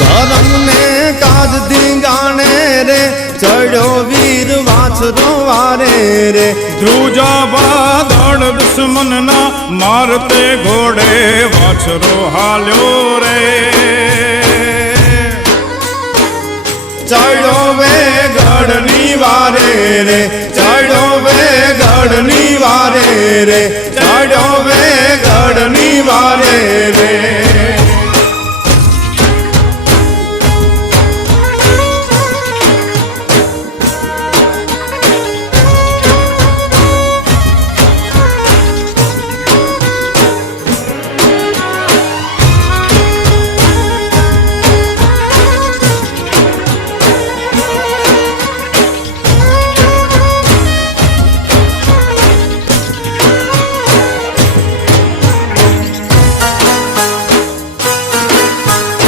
ધર્મ ને કાજ ધીંગાણે રે ચડ્યો વીર વાછરો વારે રે ધ્રુજા બાદળ દુશ્મન ના મારતે ઘોડે વાછરો હાલ્યો રે ચડ્યો વેગડની વારે રે ચડ્યો વેગડની વારે રે ચડ્યો વેગડની વારે રે